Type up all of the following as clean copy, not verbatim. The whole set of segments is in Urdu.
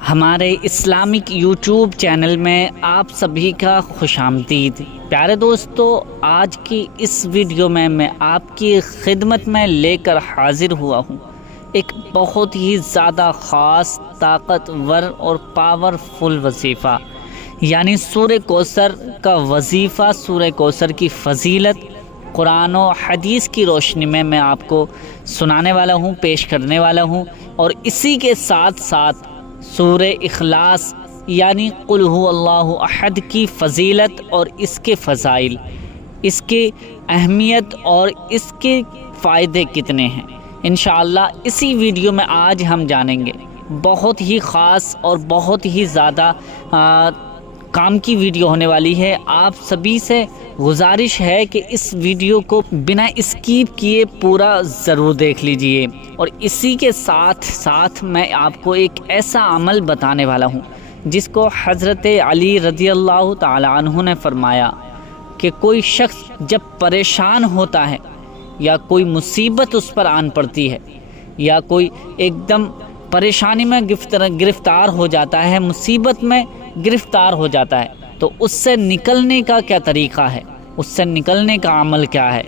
ہمارے اسلامک یوٹیوب چینل میں آپ سبھی کا خوش آمدید۔ پیارے دوستو، آج کی اس ویڈیو میں آپ کی خدمت میں لے کر حاضر ہوا ہوں ایک بہت ہی زیادہ خاص، طاقتور اور پاورفل وظیفہ، یعنی سورہ کوثر کا وظیفہ، سورہ کوثر کی فضیلت قرآن و حدیث کی روشنی میں آپ کو سنانے والا ہوں، پیش کرنے والا ہوں، اور اسی کے ساتھ ساتھ سورہ اخلاص یعنی قل هو اللہ احد کی فضیلت اور اس کے فضائل، اس کی اہمیت اور اس کے فائدے کتنے ہیں، انشاءاللہ اسی ویڈیو میں آج ہم جانیں گے۔ بہت ہی خاص اور بہت ہی زیادہ کام کی ویڈیو ہونے والی ہے۔ آپ سبھی سے گزارش ہے کہ اس ویڈیو کو بنا اسکیپ کیے پورا ضرور دیکھ لیجئے، اور اسی کے ساتھ ساتھ میں آپ کو ایک ایسا عمل بتانے والا ہوں جس کو حضرت علی رضی اللہ تعالی عنہ نے فرمایا کہ کوئی شخص جب پریشان ہوتا ہے یا کوئی مصیبت اس پر آن پڑتی ہے یا کوئی ایک دم پریشانی میں گرفتار ہو جاتا ہے، مصیبت میں گرفتار ہو جاتا ہے، تو اس سے نکلنے کا کیا طریقہ ہے، اس سے نکلنے کا عمل کیا ہے،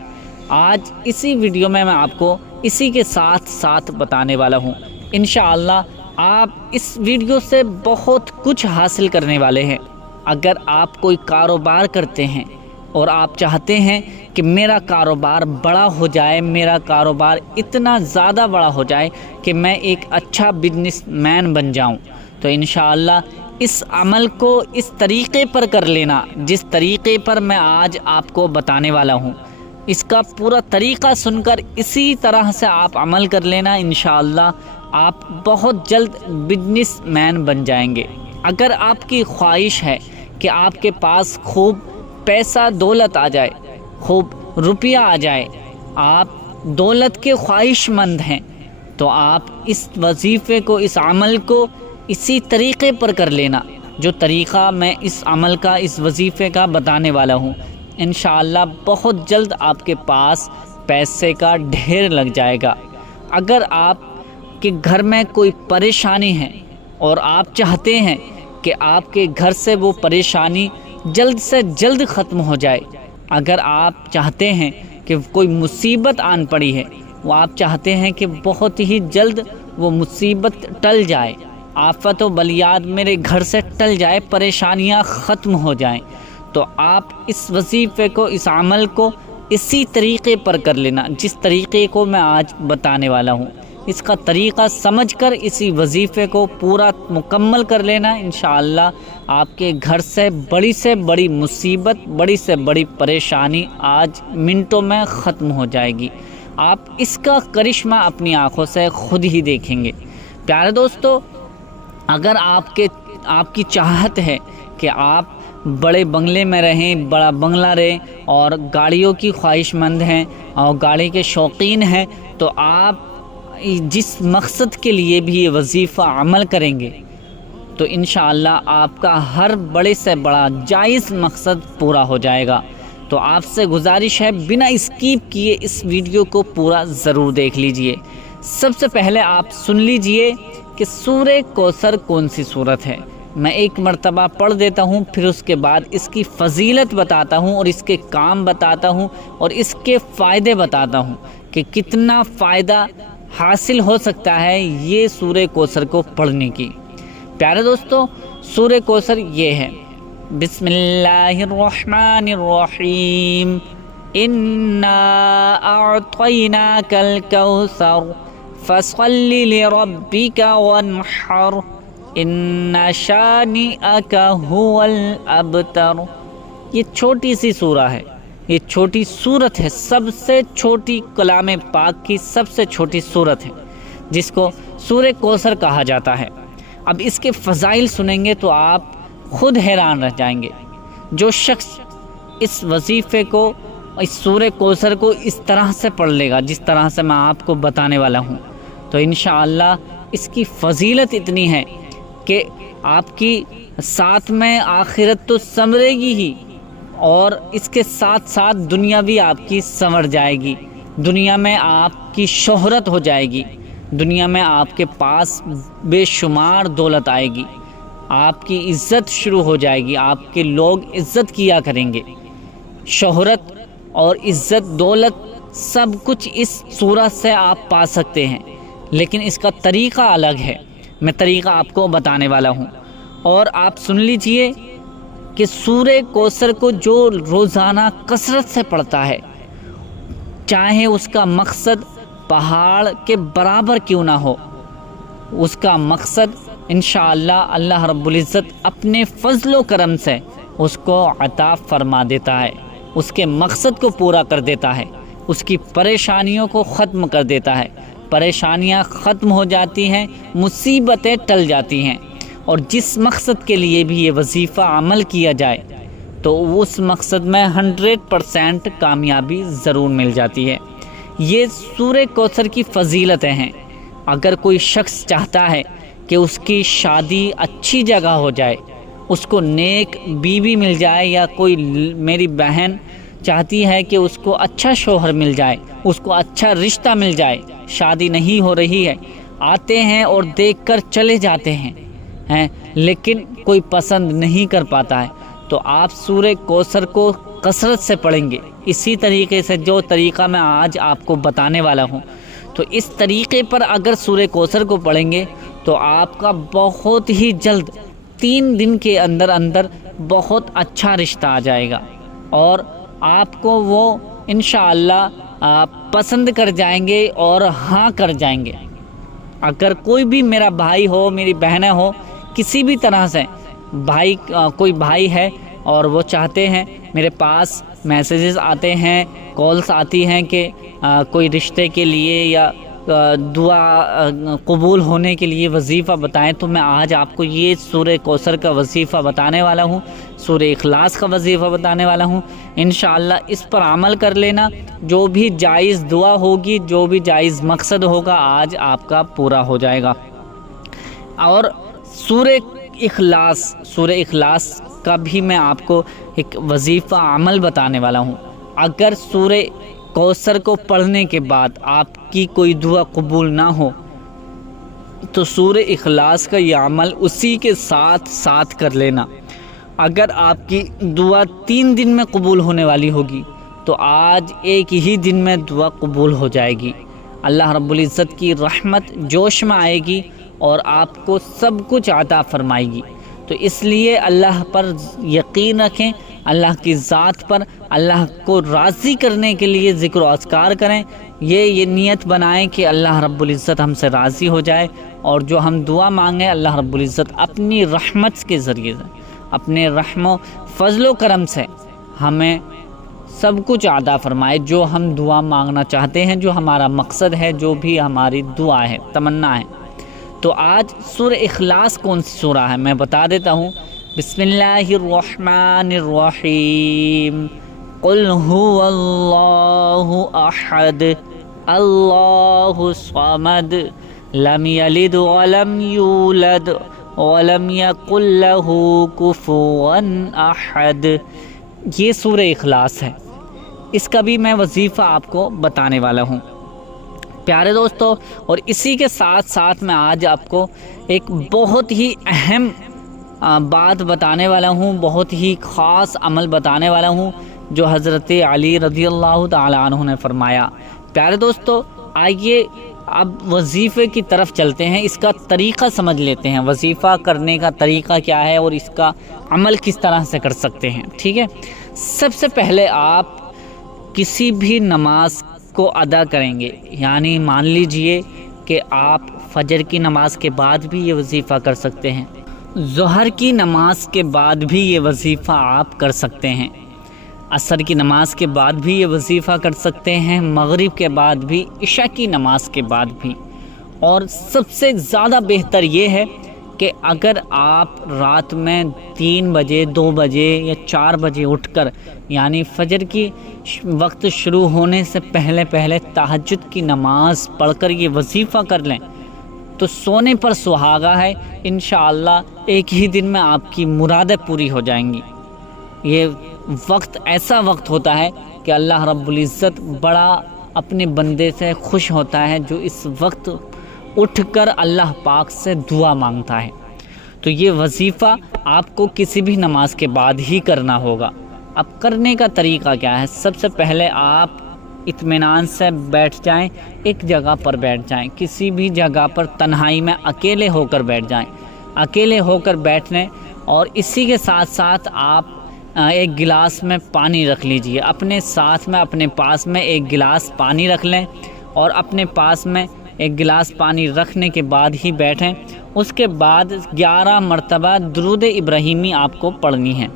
آج اسی ویڈیو میں آپ کو اسی کے ساتھ ساتھ بتانے والا ہوں۔ انشاءاللہ آپ اس ویڈیو سے بہت کچھ حاصل کرنے والے ہیں۔ اگر آپ کوئی کاروبار کرتے ہیں اور آپ چاہتے ہیں کہ میرا کاروبار بڑا ہو جائے، میرا کاروبار اتنا زیادہ بڑا ہو جائے کہ میں ایک اچھا بزنس مین بن جاؤں، تو انشاءاللہ اس عمل کو اس طریقے پر کر لینا جس طریقے پر میں آج آپ کو بتانے والا ہوں۔ اس کا پورا طریقہ سن کر اسی طرح سے آپ عمل کر لینا، انشاءاللہ آپ بہت جلد بزنس مین بن جائیں گے۔ اگر آپ کی خواہش ہے کہ آپ کے پاس خوب پیسہ دولت آ جائے، خوب روپیہ آ جائے، آپ دولت کے خواہش مند ہیں، تو آپ اس وظیفے کو، اس عمل کو اسی طریقے پر کر لینا جو طریقہ میں اس عمل کا، اس وظیفے کا بتانے والا ہوں۔ انشاءاللہ بہت جلد آپ کے پاس پیسے کا ڈھیر لگ جائے گا۔ اگر آپ کے گھر میں کوئی پریشانی ہے اور آپ چاہتے ہیں کہ آپ کے گھر سے وہ پریشانی جلد سے جلد ختم ہو جائے، اگر آپ چاہتے ہیں کہ کوئی مصیبت آن پڑی ہے، وہ آپ چاہتے ہیں کہ بہت ہی جلد وہ مصیبت ٹل جائے، آفت و بلیات میرے گھر سے ٹل جائے، پریشانیاں ختم ہو جائیں، تو آپ اس وظیفے کو، اس عمل کو اسی طریقے پر کر لینا جس طریقے کو میں آج بتانے والا ہوں۔ اس کا طریقہ سمجھ کر اسی وظیفے کو پورا مکمل کر لینا، انشاءاللہ آپ کے گھر سے بڑی مصیبت، بڑی سے بڑی پریشانی آج منٹوں میں ختم ہو جائے گی۔ آپ اس کا کرشمہ اپنی آنکھوں سے خود ہی دیکھیں گے۔ پیارے دوستو، اگر آپ کی چاہت ہے کہ آپ بڑے بنگلے میں رہیں، بڑا بنگلہ رہیں، اور گاڑیوں کی خواہش مند ہیں اور گاڑی کے شوقین ہیں، تو آپ جس مقصد کے لیے بھی یہ وظیفہ عمل کریں گے تو انشاءاللہ آپ کا ہر بڑے سے بڑا جائز مقصد پورا ہو جائے گا۔ تو آپ سے گزارش ہے بنا اسکیپ کیے اس ویڈیو کو پورا ضرور دیکھ لیجئے۔ سب سے پہلے آپ سن لیجئے کہ سورہ کوثر کون سی سورت ہے۔ میں ایک مرتبہ پڑھ دیتا ہوں، پھر اس کے بعد اس کی فضیلت بتاتا ہوں اور اس کے کام بتاتا ہوں اور اس کے فائدے بتاتا ہوں کہ کتنا فائدہ حاصل ہو سکتا ہے یہ سورہ کوثر کو پڑھنے کی۔ پیارے دوستو، سورہ کوثر یہ ہے: بسم اللہ الرحمن الرحیم، انا اعطیناک الکوثر فصل لربک وانحر ان شانئک هو الابتر۔ یہ چھوٹی سی سورہ ہے، یہ چھوٹی سورت ہے، سب سے چھوٹی کلام پاک کی سب سے چھوٹی سورت ہے جس کو سورہ کوثر کہا جاتا ہے۔ اب اس کے فضائل سنیں گے تو آپ خود حیران رہ جائیں گے۔ جو شخص اس وظیفے کو، اس سورہ کوثر کو اس طرح سے پڑھ لے گا جس طرح سے میں آپ کو بتانے والا ہوں، تو انشاءاللہ اس کی فضیلت اتنی ہے کہ آپ کی ساتھ میں آخرت تو سنورے گی ہی، اور اس کے ساتھ ساتھ دنیا بھی آپ کی سنور جائے گی، دنیا میں آپ کی شہرت ہو جائے گی، دنیا میں آپ کے پاس بے شمار دولت آئے گی، آپ کی عزت شروع ہو جائے گی، آپ کے لوگ عزت کیا کریں گے۔ شہرت اور عزت، دولت، سب کچھ اس صورت سے آپ پا سکتے ہیں، لیکن اس کا طریقہ الگ ہے۔ میں طریقہ آپ کو بتانے والا ہوں، اور آپ سن لیجئے کہ سورہ کوثر کو جو روزانہ کثرت سے پڑھتا ہے، چاہے اس کا مقصد پہاڑ کے برابر کیوں نہ ہو، اس کا مقصد انشاءاللہ اللہ رب العزت اپنے فضل و کرم سے اس کو عطا فرما دیتا ہے، اس کے مقصد کو پورا کر دیتا ہے، اس کی پریشانیوں کو ختم کر دیتا ہے، پریشانیاں ختم ہو جاتی ہیں، مصیبتیں ٹل جاتی ہیں، اور جس مقصد کے لیے بھی یہ وظیفہ عمل کیا جائے تو اس مقصد میں 100% کامیابی ضرور مل جاتی ہے۔ یہ سورہ کوثر کی فضیلتیں ہیں۔ اگر کوئی شخص چاہتا ہے کہ اس کی شادی اچھی جگہ ہو جائے، اس کو نیک بیوی مل جائے، یا کوئی میری بہن چاہتی ہے کہ اس کو اچھا شوہر مل جائے، اس کو اچھا رشتہ مل جائے، شادی نہیں ہو رہی ہے، آتے ہیں اور دیکھ کر چلے جاتے ہیں لیکن کوئی پسند نہیں کر پاتا ہے، تو آپ سورہ کوثر کو کثرت سے پڑھیں گے، اسی طریقے سے جو طریقہ میں آج آپ کو بتانے والا ہوں، تو اس طریقے پر اگر سورہ کوثر کو پڑھیں گے تو آپ کا بہت ہی جلد 3 دن کے اندر اندر بہت اچھا رشتہ آ جائے گا، اور آپ کو وہ انشاءاللہ پسند کر جائیں گے اور ہاں کر جائیں گے۔ اگر کوئی بھی میرا بھائی ہو، میری بہنیں ہو، کسی بھی طرح سے کوئی بھائی ہے اور وہ چاہتے ہیں، میرے پاس میسیجز آتے ہیں، کالز آتی ہیں کہ کوئی رشتے کے لیے یا دعا قبول ہونے کے لیے وظیفہ بتائیں، تو میں آج آپ کو یہ سورہ کوثر کا وظیفہ بتانے والا ہوں، سورہ اخلاص کا وظیفہ بتانے والا ہوں۔ انشاءاللہ اس پر عمل کر لینا، جو بھی جائز دعا ہوگی، جو بھی جائز مقصد ہوگا، آج آپ کا پورا ہو جائے گا۔ اور سورہ اخلاص کا بھی میں آپ کو ایک وظیفہ عمل بتانے والا ہوں۔ اگر سورہ کوثر کو پڑھنے کے بعد آپ کی کوئی دعا قبول نہ ہو تو سورہ اخلاص کا یہ عمل اسی کے ساتھ کر لینا۔ اگر آپ کی دعا 3 دن میں قبول ہونے والی ہوگی تو آج ایک ہی دن میں دعا قبول ہو جائے گی، اللہ رب العزت کی رحمت جوش میں آئے گی اور آپ کو سب کچھ عطا فرمائے گی۔ تو اس لیے اللہ پر یقین رکھیں، اللہ کی ذات پر، اللہ کو راضی کرنے کے لیے ذکر و اذکار کریں، یہ نیت بنائیں کہ اللہ رب العزت ہم سے راضی ہو جائے، اور جو ہم دعا مانگیں اللہ رب العزت اپنی رحمت کے ذریعے سے، اپنے رحم و فضل و کرم سے ہمیں سب کچھ عطا فرمائے، جو ہم دعا مانگنا چاہتے ہیں، جو ہمارا مقصد ہے، جو بھی ہماری دعا ہے، تمنا ہے۔ تو آج سورہ اخلاص کون سی سورہ ہے میں بتا دیتا ہوں۔ بسم اللہ الرحمن الرحیم، قل هو اللہ احد اللہ الصمد لم یلد ولم یولد ولم یکن لہ کفوا احد۔ یہ سورہ اخلاص ہے، اس کا بھی میں وظیفہ آپ کو بتانے والا ہوں پیارے دوستو۔ اور اسی کے ساتھ میں آج آپ کو ایک بہت ہی اہم بات بتانے والا ہوں، بہت ہی خاص عمل بتانے والا ہوں جو حضرت علی رضی اللہ تعالی عنہ نے فرمایا۔ پیارے دوستو، آئیے اب وظیفے کی طرف چلتے ہیں، اس کا طریقہ سمجھ لیتے ہیں، وظیفہ کرنے کا طریقہ کیا ہے اور اس کا عمل کس طرح سے کر سکتے ہیں، ٹھیک ہے۔ سب سے پہلے آپ کسی بھی نماز کو ادا کریں گے، یعنی مان لیجئے کہ آپ فجر کی نماز کے بعد بھی یہ وظیفہ کر سکتے ہیں، ظہر کی نماز کے بعد بھی یہ وظیفہ آپ کر سکتے ہیں، عصر کی نماز کے بعد بھی یہ وظیفہ کر سکتے ہیں، مغرب کے بعد بھی، عشاء کی نماز کے بعد بھی۔ اور سب سے زیادہ بہتر یہ ہے کہ اگر آپ رات میں 3 بجے، 2 بجے یا 4 بجے اٹھ کر، یعنی فجر کی وقت شروع ہونے سے پہلے تہجد کی نماز پڑھ کر یہ وظیفہ کر لیں تو سونے پر سہاگا ہے، انشاءاللہ ایک ہی دن میں آپ کی مرادیں پوری ہو جائیں گی۔ یہ وقت ایسا وقت ہوتا ہے کہ اللہ رب العزت بڑا اپنے بندے سے خوش ہوتا ہے جو اس وقت اٹھ کر اللہ پاک سے دعا مانگتا ہے۔ تو یہ وظیفہ آپ کو کسی بھی نماز کے بعد ہی کرنا ہوگا۔ اب کرنے کا طریقہ کیا ہے؟ سب سے پہلے آپ اطمینان سے بیٹھ جائیں، ایک جگہ پر بیٹھ جائیں، کسی بھی جگہ پر تنہائی میں اکیلے ہو کر بیٹھ جائیں۔ اکیلے ہو کر بیٹھنے اور اسی کے ساتھ ساتھ آپ ایک گلاس میں پانی رکھ لیجئے، اپنے ساتھ میں اپنے پاس میں ایک گلاس پانی رکھ لیں اور اپنے پاس میں ایک گلاس پانی رکھنے کے بعد ہی بیٹھیں۔ اس کے بعد 11 مرتبہ درود ابراہیمی آپ کو پڑھنی ہے۔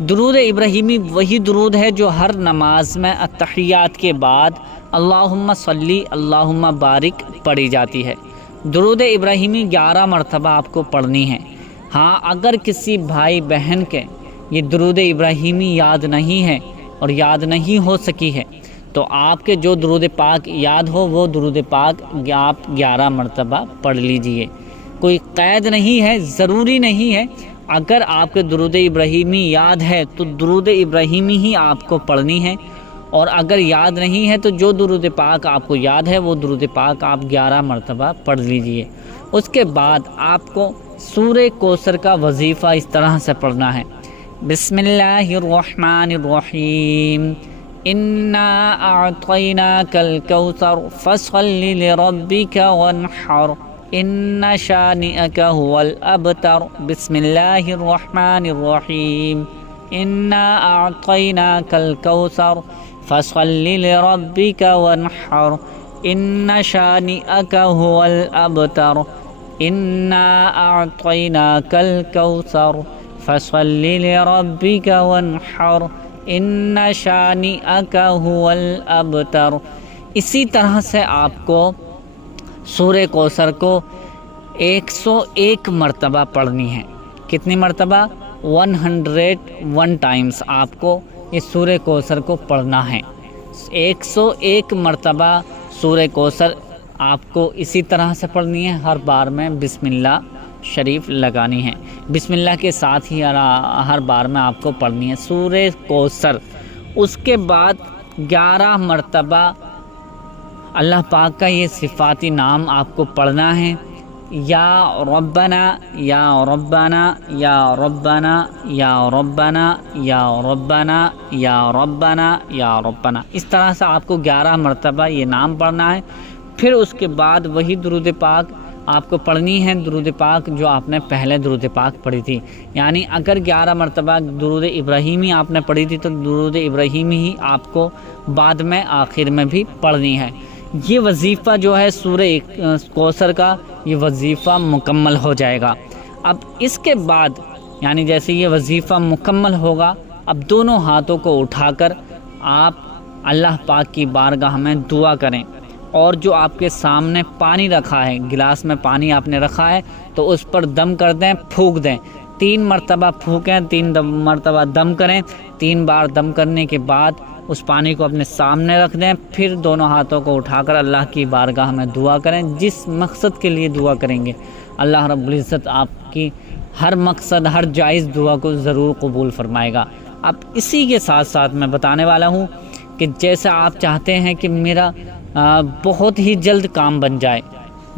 درود ابراہیمی وہی درود ہے جو ہر نماز میں التحیات کے بعد اللہم صلی اللہم بارک پڑھی جاتی ہے۔ درود ابراہیمی 11 مرتبہ آپ کو پڑھنی ہے۔ ہاں، اگر کسی بھائی بہن کے یہ درود ابراہیمی یاد نہیں ہے اور یاد نہیں ہو سکی ہے تو آپ کے جو درود پاک یاد ہو وہ درود پاک آپ 11 مرتبہ پڑھ لیجئے۔ کوئی قید نہیں ہے، ضروری نہیں ہے۔ اگر آپ کے درود ابراہیمی یاد ہے تو درود ابراہیمی ہی آپ کو پڑھنی ہے، اور اگر یاد نہیں ہے تو جو درود پاک آپ کو یاد ہے وہ درود پاک آپ 11 مرتبہ پڑھ لیجئے۔ اس کے بعد آپ کو سورہ کوثر کا وظیفہ اس طرح سے پڑھنا ہے: بسم اللہ الرحمن الرحیم، انا اعطیناک الکوثر فصل لربک وانحر ان شانئک هو الابتر۔ بسم اللہ الرحمن الرحیم، انا اعطیناک الکوثر فصل لربک وانحر ان شانئک هو الابتر۔ انا اعطیناک الکوثر فصل لربک وانحر ان شانئک هو الابتر۔ اسی طرح سے آپ کو سورہ کوثر کو 101 مرتبہ پڑھنی ہے۔ کتنی مرتبہ؟ 101 ٹائمز آپ کو اس سورہ کوثر کو پڑھنا ہے۔ 101 مرتبہ سورہ کوثر آپ کو اسی طرح سے پڑھنی ہے، ہر بار میں بسم اللہ شریف لگانی ہے۔ بسم اللہ کے ساتھ ہی ہر بار میں آپ کو پڑھنی ہے سورہ کوثر۔ اس کے بعد 11 مرتبہ اللہ پاک کا یہ صفاتی نام آپ کو پڑھنا ہے: یا ربنا یا ربنا یا ربنا یا ربنا یا ربنا یا ربنا یا ربنا۔ اس طرح سے آپ کو 11 مرتبہ یہ نام پڑھنا ہے۔ پھر اس کے بعد وہی درود پاک آپ کو پڑھنی ہے، درود پاک جو آپ نے پہلے درود پاک پڑھی تھی۔ یعنی اگر 11 مرتبہ درود ابراہیمی آپ نے پڑھی تھی تو درود ابراہیمی ہی آپ کو بعد میں آخر میں بھی پڑھنی ہے۔ یہ وظیفہ جو ہے سورہ کوثر کا، یہ وظیفہ مکمل ہو جائے گا۔ اب اس کے بعد یعنی جیسے یہ وظیفہ مکمل ہوگا، اب دونوں ہاتھوں کو اٹھا کر آپ اللہ پاک کی بارگاہ میں دعا کریں، اور جو آپ کے سامنے پانی رکھا ہے، گلاس میں پانی آپ نے رکھا ہے، تو اس پر دم کر دیں، پھونک دیں۔ 3 مرتبہ پھونکیں، 3 مرتبہ دم کریں۔ 3 بار دم کرنے کے بعد اس پانی کو اپنے سامنے رکھ دیں، پھر دونوں ہاتھوں کو اٹھا کر اللہ کی بارگاہ میں دعا کریں۔ جس مقصد کے لیے دعا کریں گے اللہ رب العزت آپ کی ہر مقصد، ہر جائز دعا کو ضرور قبول فرمائے گا۔ اب اسی کے ساتھ ساتھ میں بتانے والا ہوں کہ جیسے آپ چاہتے ہیں کہ میرا بہت ہی جلد کام بن جائے،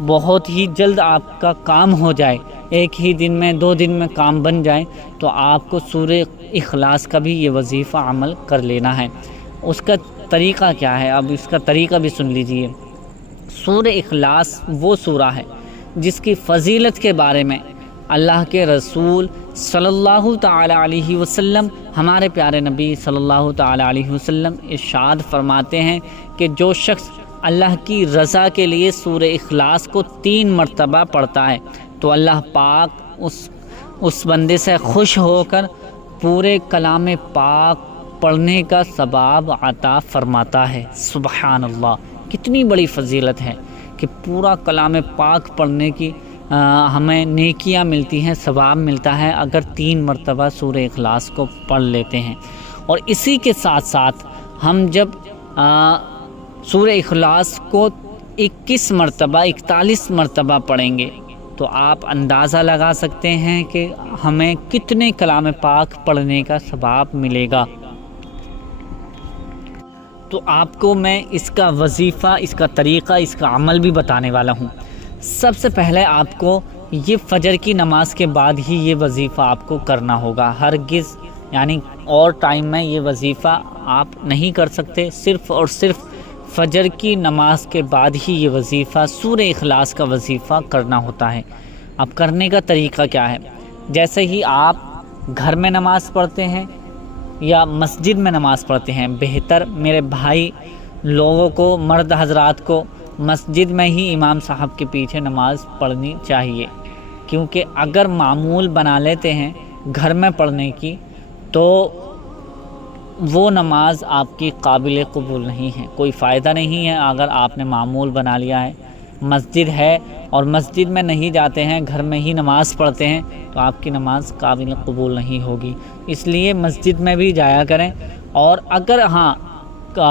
بہت ہی جلد آپ کا کام ہو جائے، ایک ہی دن میں 2 دن میں کام بن جائے، تو آپ کو سورہ اخلاص کا بھی یہ وظیفہ عمل کر لینا ہے۔ اس کا طریقہ کیا ہے؟ اب اس کا طریقہ بھی سن لیجئے۔ سورہ اخلاص وہ سورہ ہے جس کی فضیلت کے بارے میں اللہ کے رسول صلی اللہ تعالی علیہ وسلم، ہمارے پیارے نبی صلی اللہ تعالی علیہ وسلم ارشاد فرماتے ہیں کہ جو شخص اللہ کی رضا کے لیے سورہ اخلاص کو 3 مرتبہ پڑھتا ہے تو اللہ پاک اس بندے سے خوش ہو کر پورے کلام پاک پڑھنے کا ثواب عطا فرماتا ہے۔ سبحان اللہ، کتنی بڑی فضیلت ہے کہ پورا کلام پاک پڑھنے کی ہمیں نیکیاں ملتی ہیں، ثواب ملتا ہے اگر 3 مرتبہ سورہ اخلاص کو پڑھ لیتے ہیں۔ اور اسی کے ساتھ ساتھ ہم جب سورہ اخلاص کو 21 مرتبہ 41 مرتبہ پڑھیں گے تو آپ اندازہ لگا سکتے ہیں کہ ہمیں کتنے کلام پاک پڑھنے کا ثواب ملے گا۔ تو آپ کو میں اس کا وظیفہ، اس کا طریقہ، اس کا عمل بھی بتانے والا ہوں۔ سب سے پہلے آپ کو یہ فجر کی نماز کے بعد ہی یہ وظیفہ آپ کو کرنا ہوگا، ہرگز یعنی اور ٹائم میں یہ وظیفہ آپ نہیں کر سکتے، صرف اور صرف فجر کی نماز کے بعد ہی یہ وظیفہ سورہ اخلاص کا وظیفہ کرنا ہوتا ہے۔ اب کرنے کا طریقہ کیا ہے؟ جیسے ہی آپ گھر میں نماز پڑھتے ہیں یا مسجد میں نماز پڑھتے ہیں، بہتر میرے بھائی لوگوں کو، مرد حضرات کو مسجد میں ہی امام صاحب کے پیچھے نماز پڑھنی چاہیے، کیونکہ اگر معمول بنا لیتے ہیں گھر میں پڑھنے کی تو وہ نماز آپ کی قابل قبول نہیں ہے، کوئی فائدہ نہیں ہے۔ اگر آپ نے معمول بنا لیا ہے، مسجد ہے اور مسجد میں نہیں جاتے ہیں، گھر میں ہی نماز پڑھتے ہیں، تو آپ کی نماز قابل قبول نہیں ہوگی۔ اس لیے مسجد میں بھی جایا کریں، اور اگر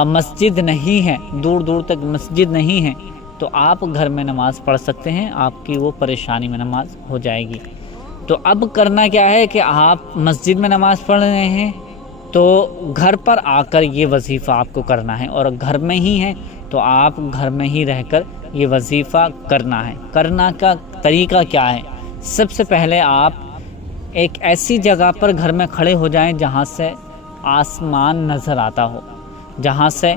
مسجد نہیں ہے، دور دور تک مسجد نہیں ہے، تو آپ گھر میں نماز پڑھ سکتے ہیں، آپ کی وہ پریشانی میں نماز ہو جائے گی۔ تو اب کرنا کیا ہے کہ آپ مسجد میں نماز پڑھ رہے ہیں تو گھر پر آ کر یہ وظیفہ آپ کو کرنا ہے، اور گھر میں ہی ہیں تو آپ گھر میں ہی رہ کر یہ وظیفہ کرنا ہے۔ کرنا کا طریقہ کیا ہے؟ سب سے پہلے آپ ایک ایسی جگہ پر گھر میں کھڑے ہو جائیں جہاں سے آسمان نظر آتا ہو، جہاں سے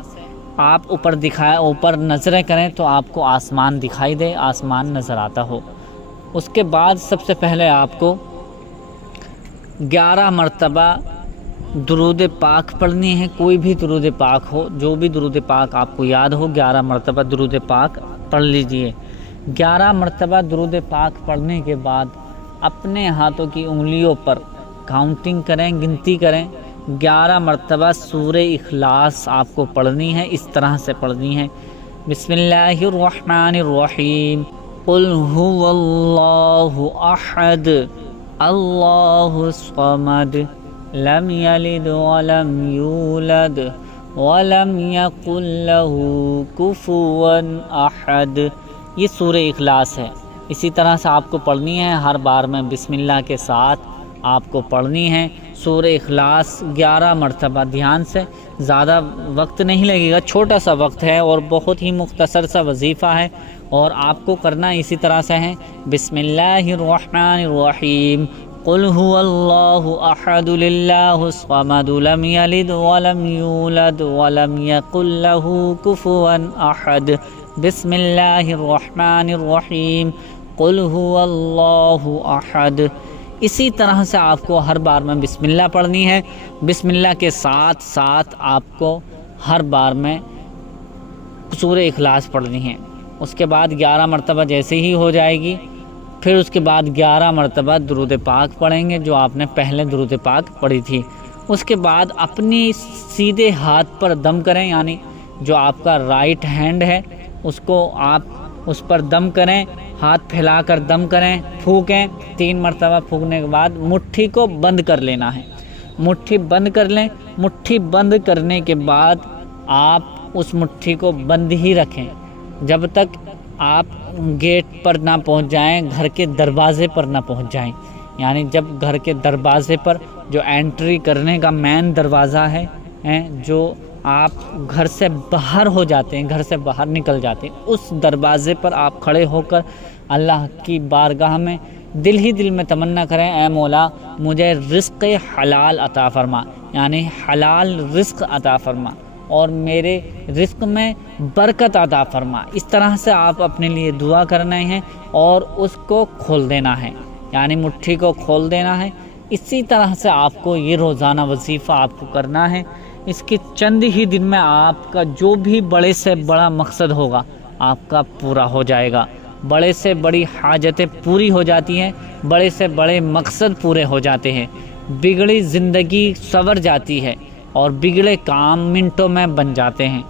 آپ اوپر نظریں کریں تو آپ کو آسمان دکھائی دے، آسمان نظر آتا ہو۔ اس کے بعد سب سے پہلے آپ کو 11 مرتبہ درود پاک پڑھنی ہے، کوئی بھی درود پاک ہو، جو بھی درود پاک آپ کو یاد ہو، 11 مرتبہ درود پاک پڑھ لیجئے۔ 11 مرتبہ درود پاک پڑھنے کے بعد اپنے ہاتھوں کی انگلیوں پر کاؤنٹنگ کریں، گنتی کریں، 11 مرتبہ سورہ اخلاص آپ کو پڑھنی ہے۔ اس طرح سے پڑھنی ہے: بسم اللہ الرحمن الرحیم، قل هو اللہ احد اللہ الصمد لم یلد ولم یولد ولم یکن لہ کفوا احد۔ یہ سورہ اخلاص ہے۔ اسی طرح سے آپ کو پڑھنی ہے، ہر بار میں بسم اللہ کے ساتھ آپ کو پڑھنی ہے سورہ اخلاص 11 مرتبہ۔ دھیان سے، زیادہ وقت نہیں لگے گا، چھوٹا سا وقت ہے اور بہت ہی مختصر سا وظیفہ ہے، اور آپ کو کرنا اسی طرح سے ہے: بسم اللہ الرحمن الرحیم، قل هو اللہ احد اللہ الصمد لم یلد ولم یولد ولم یکن لہ کفوا احد۔ بسم اللہ الرحمن الرحیم، قل هو اللہ احد۔ اسی طرح سے آپ کو ہر بار میں بسم اللہ پڑھنی ہے۔ بسم اللہ کے ساتھ ساتھ آپ کو ہر بار میں سورہ اخلاص پڑھنی ہے۔ اس کے بعد 11 مرتبہ جیسے ہی ہو جائے گی، پھر اس کے بعد 11 مرتبہ درود پاک پڑھیں گے، جو آپ نے پہلے درود پاک پڑھی تھی۔ اس کے بعد اپنی سیدھے ہاتھ پر دم کریں، یعنی جو آپ کا رائٹ ہینڈ ہے اس کو آپ اس پر دم کریں، ہاتھ پھیلا کر دم کریں، پھونکیں 3 مرتبہ۔ پھونکنے کے بعد مٹھی کو بند کر لینا ہے، مٹھی بند کر لیں۔ مٹھی بند کرنے کے بعد آپ اس مٹھی کو بند ہی رکھیں جب تک آپ گیٹ پر نہ پہنچ جائیں، گھر کے دروازے پر نہ پہنچ جائیں۔ یعنی جب گھر کے دروازے پر، جو انٹری کرنے کا مین دروازہ ہے، جو آپ گھر سے باہر ہو جاتے ہیں، گھر سے باہر نکل جاتے ہیں، اس دروازے پر آپ کھڑے ہو کر اللہ کی بارگاہ میں دل ہی دل میں تمنا کریں: اے مولا، مجھے رزق حلال عطا فرما، یعنی حلال رزق عطا فرما، اور میرے رزق میں برکت عطا فرما۔ اس طرح سے آپ اپنے لیے دعا کرنا ہے اور اس کو کھول دینا ہے، یعنی مٹھی کو کھول دینا ہے۔ اسی طرح سے آپ کو یہ روزانہ وظیفہ آپ کو کرنا ہے۔ اس کے چند ہی دن میں آپ کا جو بھی بڑے سے بڑا مقصد ہوگا آپ کا پورا ہو جائے گا۔ بڑے سے بڑی حاجتیں پوری ہو جاتی ہیں، بڑے سے بڑے مقصد پورے ہو جاتے ہیں، بگڑی زندگی سنور جاتی ہے، اور بگڑے کام منٹوں میں بن جاتے ہیں۔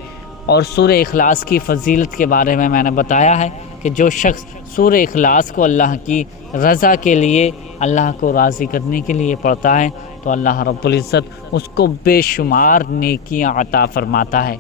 اور سورہ اخلاص کی فضیلت کے بارے میں نے بتایا ہے کہ جو شخص سورہ اخلاص کو اللہ کی رضا کے لیے، اللہ کو راضی کرنے کے لیے پڑھتا ہے تو اللہ رب العزت اس کو بے شمار نیکیاں عطا فرماتا ہے۔